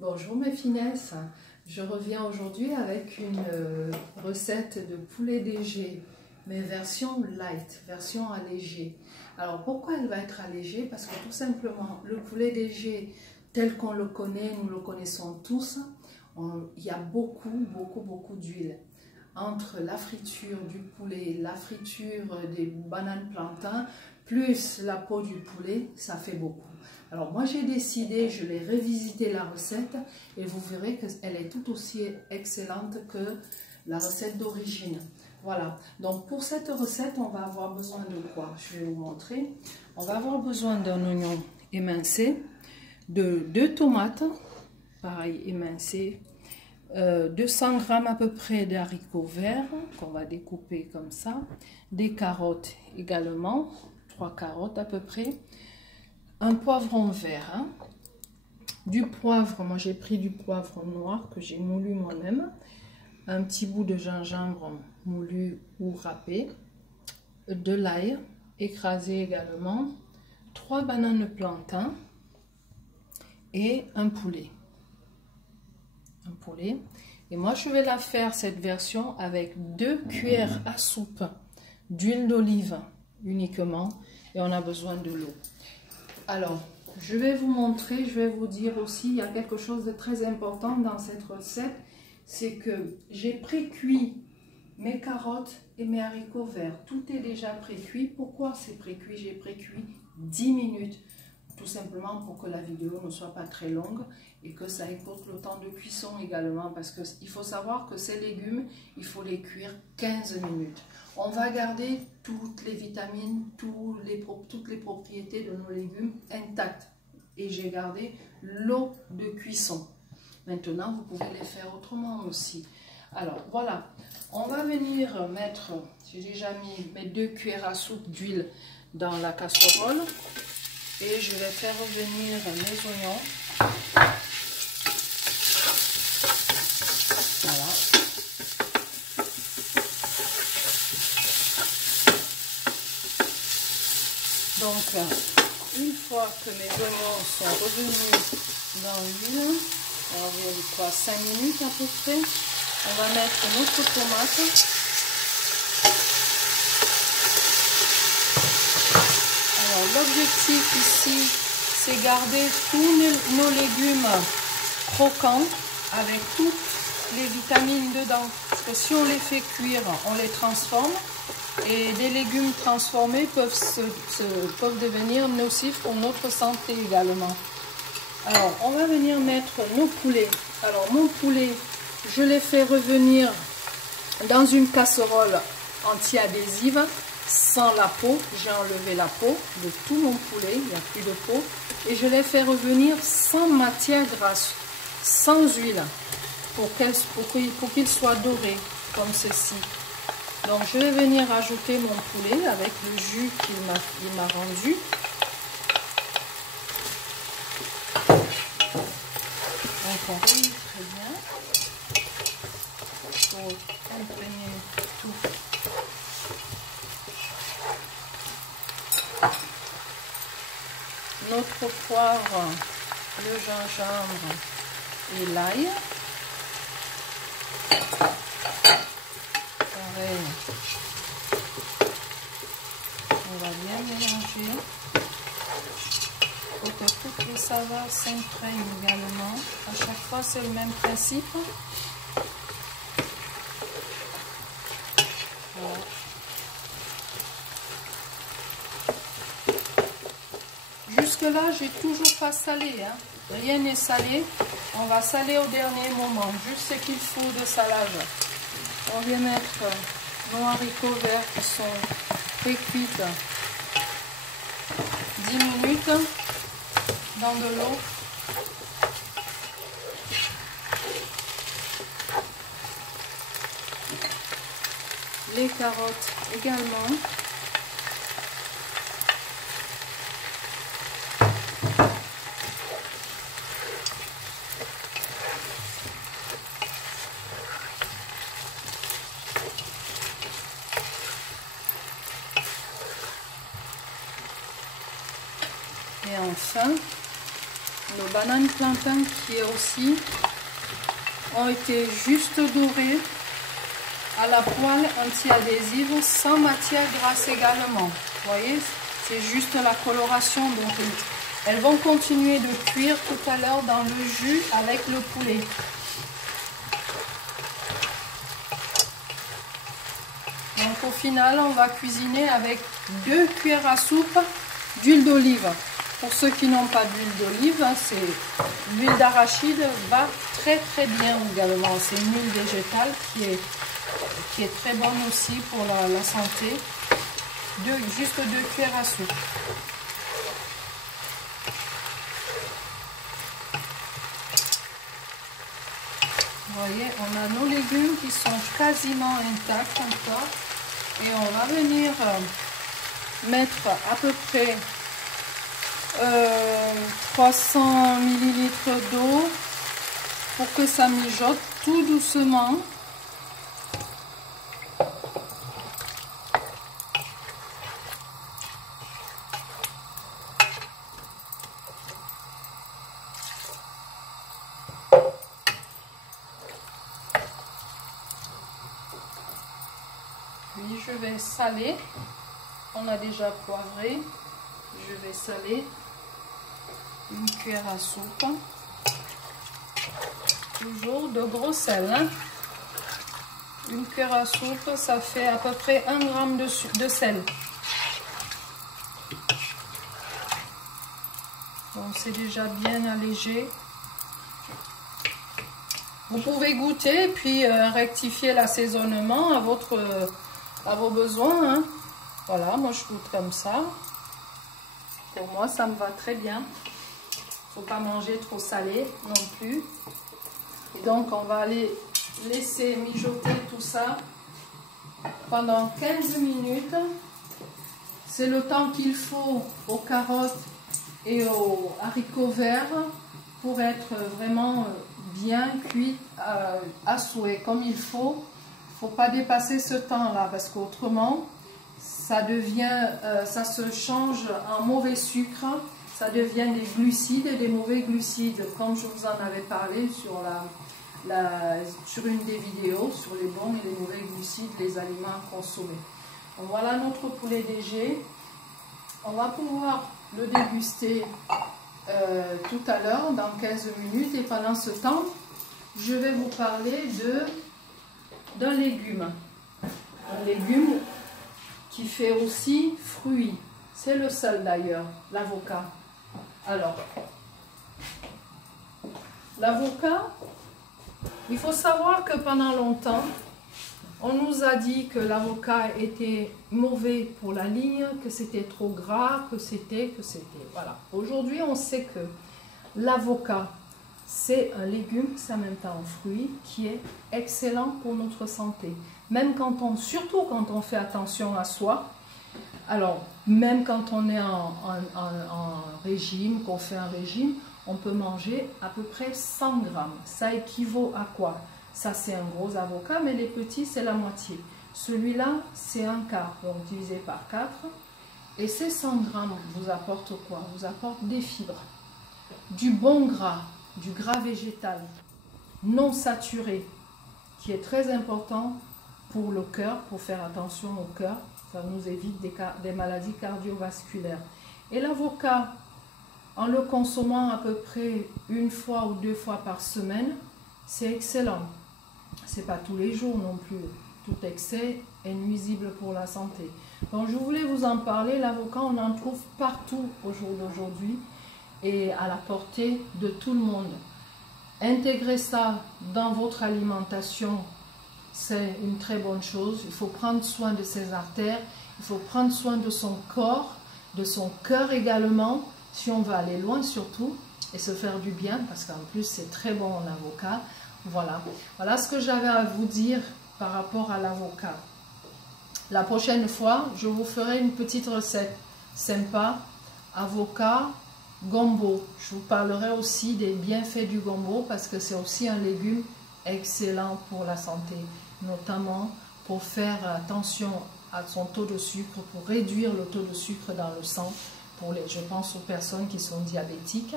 Bonjour mes finesses, je reviens aujourd'hui avec une recette de poulet DG, mais version light, version allégée. Alors pourquoi elle va être allégée? Parce que tout simplement, le poulet DG tel qu'on le connaît, nous le connaissons tous, il y a beaucoup d'huile. Entre la friture du poulet, la friture des bananes plantains, plus la peau du poulet, ça fait beaucoup. Alors moi j'ai décidé, je l'ai revisité la recette et vous verrez qu'elle est tout aussi excellente que la recette d'origine. Voilà, donc pour cette recette, on va avoir besoin de quoi? Je vais vous montrer. On va avoir besoin d'un oignon émincé, de 2 tomates, pareil émincées, 200 g à peu près d'haricots verts qu'on va découper comme ça, des carottes également, 3 carottes à peu près, un poivron vert, hein, du poivre, moi j'ai pris du poivre noir que j'ai moulu moi-même, un petit bout de gingembre moulu ou râpé, de l'ail écrasé également, 3 bananes plantains et un poulet. Et moi je vais la faire cette version avec 2 cuillères à soupe d'huile d'olive uniquement et on a besoin de l'eau. Alors je vais vous montrer, je vais vous dire aussi, il y a quelque chose de très important dans cette recette, c'est que j'ai pré-cuit mes carottes et mes haricots verts. Tout est déjà pré-cuit. Pourquoi c'est pré-cuit? J'ai pré-cuit 10 minutes. Tout simplement pour que la vidéo ne soit pas très longue et que ça écourte le temps de cuisson également, parce qu'il faut savoir que ces légumes, il faut les cuire 15 minutes. On va garder toutes les vitamines, toutes les propriétés de nos légumes intactes. Et j'ai gardé l'eau de cuisson. Maintenant, vous pouvez les faire autrement aussi. Alors voilà, on va venir mettre, j'ai déjà mis mes 2 cuillères à soupe d'huile dans la casserole. Et je vais faire revenir mes oignons. Voilà. Donc, une fois que mes oignons sont revenus dans l'huile, environ 5 minutes à peu près, on va mettre notre tomate. L'objectif ici, c'est garder tous nos légumes croquants avec toutes les vitamines dedans. Parce que si on les fait cuire, on les transforme et des légumes transformés peuvent devenir nocifs pour notre santé également. Alors, on va venir mettre nos poulets. Alors, mon poulet, je l'ai fait revenir dans une casserole anti-adhésive. Sans la peau, j'ai enlevé la peau de tout mon poulet, il n'y a plus de peau, et je l'ai fait revenir sans matière grasse, sans huile, pour qu'il soit doré, comme ceci. Donc je vais venir ajouter mon poulet avec le jus qu'il m'a rendu. Donc on réunit très bien, pour imprégner tout. Notre poivre, le gingembre et l'ail. Pareil, on va bien mélanger pour que toutes les saveurs s'imprègnent également. À chaque fois, c'est le même principe. Voilà. Jusque-là, j'ai toujours pas salé, hein. Rien n'est salé. On va saler au dernier moment, juste ce qu'il faut de salage. On vient mettre nos haricots verts qui sont pré-cuits 10 minutes dans de l'eau. Les carottes également. Et enfin, nos banane plantain qui est aussi ont été juste dorées à la poêle anti-adhésive sans matière grasse également. Vous voyez, c'est juste la coloration. Donc elles vont continuer de cuire tout à l'heure dans le jus avec le poulet. Donc au final, on va cuisiner avec 2 cuillères à soupe d'huile d'olive. Pour ceux qui n'ont pas d'huile d'olive, l'huile d'arachide va très bien également. C'est une huile végétale qui est très bonne aussi pour la santé. Juste 2 cuillères à soupe. Vous voyez, on a nos légumes qui sont quasiment intacts encore. Et on va venir mettre à peu près 300 ml d'eau pour que ça mijote tout doucement. Puis je vais saler. On a déjà poivré. Je vais saler. 1 cuillère à soupe. Toujours de gros sel. Hein? 1 cuillère à soupe, ça fait à peu près 1 g de sel. Donc c'est déjà bien allégé. Vous pouvez goûter puis rectifier l'assaisonnement à vos besoins. Hein? Voilà, moi je goûte comme ça. Pour moi, ça me va très bien. Faut pas manger trop salé non plus. Et donc, on va aller laisser mijoter tout ça pendant 15 minutes. C'est le temps qu'il faut aux carottes et aux haricots verts pour être vraiment bien cuit à souhait, comme il faut. Il ne faut pas dépasser ce temps-là parce qu'autrement, ça se change en mauvais sucre. Ça devient des glucides et des mauvais glucides, comme je vous en avais parlé sur une des vidéos, sur les bons et les mauvais glucides, les aliments à consommer. Donc voilà notre poulet DG. On va pouvoir le déguster tout à l'heure, dans 15 minutes. Et pendant ce temps, je vais vous parler d'un légume. Un légume qui fait aussi fruit. C'est le seul d'ailleurs, l'avocat. Alors, l'avocat, il faut savoir que pendant longtemps, on nous a dit que l'avocat était mauvais pour la ligne, que c'était trop gras, que c'était. Voilà. Aujourd'hui, on sait que l'avocat, c'est un légume, c'est en même temps un fruit qui est excellent pour notre santé. Même surtout quand on fait attention à soi. Alors, même quand on est en régime, qu'on fait un régime, on peut manger à peu près 100 grammes. Ça équivaut à quoi? Ça, c'est un gros avocat, mais les petits, c'est la moitié. Celui-là, c'est un quart, donc divisé par 4. Et ces 100 grammes vous apportent quoi? Vous apportent des fibres, du bon gras, du gras végétal, non saturé, qui est très important pour le cœur, pour faire attention au cœur. Ça nous évite des maladies cardiovasculaires. Et l'avocat, en le consommant à peu près 1 fois ou 2 fois par semaine, c'est excellent. C'est pas tous les jours non plus. Tout excès est nuisible pour la santé. Donc je voulais vous en parler. L'avocat, on en trouve partout au jour d'aujourd'hui et à la portée de tout le monde. Intégrez ça dans votre alimentation. C'est une très bonne chose. Il faut prendre soin de ses artères, il faut prendre soin de son corps, de son cœur également, si on veut aller loin surtout, et se faire du bien, parce qu'en plus c'est très bon en avocat. Voilà ce que j'avais à vous dire par rapport à l'avocat. La prochaine fois, je vous ferai une petite recette sympa, avocat, gombo. Je vous parlerai aussi des bienfaits du gombo, parce que c'est aussi un légume excellent pour la santé, notamment pour faire attention à son taux de sucre, pour réduire le taux de sucre dans le sang, je pense aux personnes qui sont diabétiques.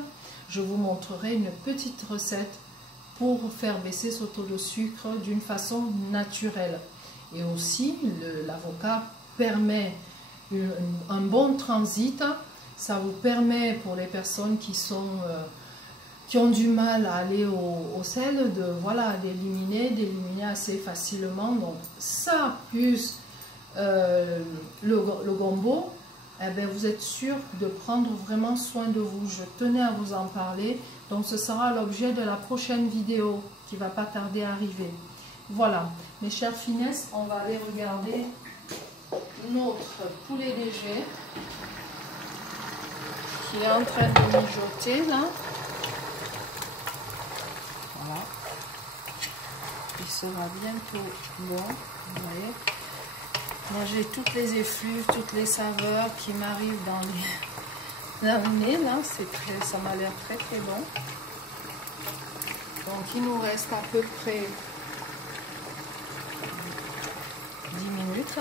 je vous montrerai une petite recette pour faire baisser ce taux de sucre d'une façon naturelle. Et aussi, l'avocat permet un bon transit. Ça vous permet pour les personnes qui ont du mal à aller au sel, d'éliminer assez facilement. Donc ça, plus le gombo, eh bien, vous êtes sûr de prendre vraiment soin de vous. Je tenais à vous en parler. Donc ce sera l'objet de la prochaine vidéo qui va pas tarder à arriver. Voilà, mes chères finesses, on va aller regarder notre poulet DG qui est en train de mijoter là. Voilà. Il sera bientôt bon. Vous voyez. Moi j'ai toutes les effluves, toutes les saveurs qui m'arrivent dans le nez là. Ça m'a l'air très très bon. Donc il nous reste à peu près 10 minutes.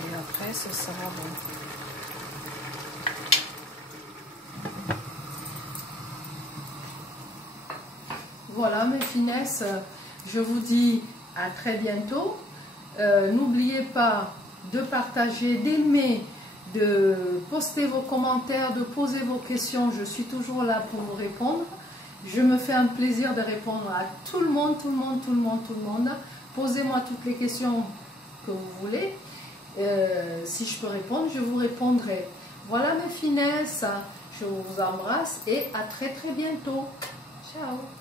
Et après ce sera bon. Voilà mes finesses, je vous dis à très bientôt. N'oubliez pas de partager, d'aimer, de poster vos commentaires, de poser vos questions. Je suis toujours là pour vous répondre. Je me fais un plaisir de répondre à tout le monde. Posez-moi toutes les questions que vous voulez. Si je peux répondre, je vous répondrai. Voilà mes finesses, je vous embrasse et à très très bientôt. Ciao.